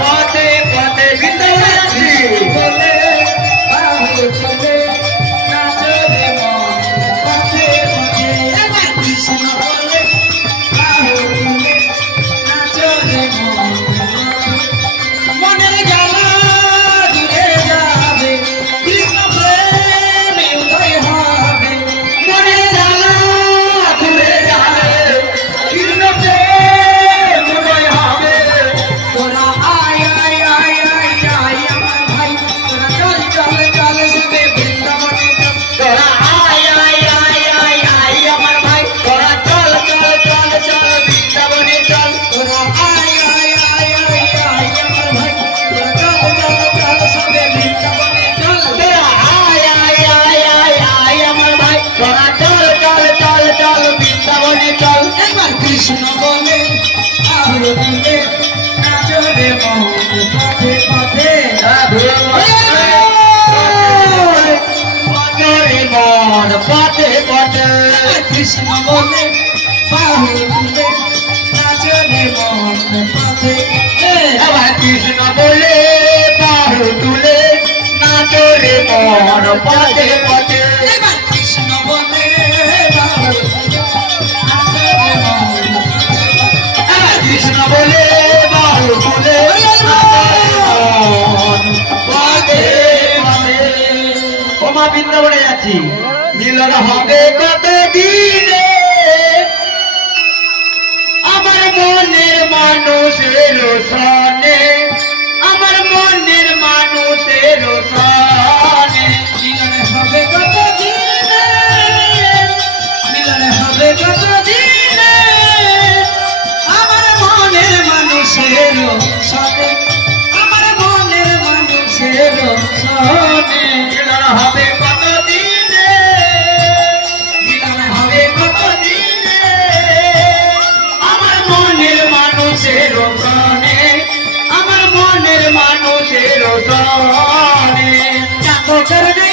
পথে পথে বৃন্দাবনে যাচ্ছি বলে বাহু তুলে নাচো রে মন পথে পথে কৃষ্ণ বলে বাহু তুলে নাচো রে মন মনের জ্বালা দূরে যাবে কৃষ্ণ প্রেমে উদয় হবে মনের জ্বালা দূরে যাবে কৃষ্ণ প্রেম উদয় হবে তোরা আয় আয় আয় আয় আয় আমার ভাই তোরা চল চল চল সবে বৃন্দাবনে চল তোরা আয় আয় আয় আয় আয় আমার ভাই তোরা চল চল চল চল বৃন্দাবনে চল তোরা আয় আয় আয় আয় আয় আমার ভাই তোরা চল চল চল সবে বৃন্দাবনে চল তোরা আয় আয় আয় আয় আয় আমার ভাই তোরা চল চল চল চল বৃন্দাবনে চল একবার কৃষ্ণ বলে আহুর তুলে নাচো রে মন পথে পথে মন পথে পথে কৃষ্ণ বলে বাহু তুলে নাচো রে মন পথে আবার কৃষ্ণ বলে বাহু তুলে নাচো রে মন পথে পথে কৃষ্ণ বলে বাহু তুলে নাচো রে মন কৃষ্ণ বলে বাহু তুলে পথে পথে ওমা বৃন্দাবনে যাচ্ছি মিলন হবে কত দিনে আমার মনের মানুষের সনে আমার মনের মানুষের সনে মিলন হবে কত দিনে মিলন হবে কত দিনে আমার মনের মানুষের সনে আমার মনের মানুষের সনে মিলন হবে কত দিনে মিলন হবে কত দিনে আমার মনের মানুষের সনে আমার মনের মানুষের সনে চাঁদ করবে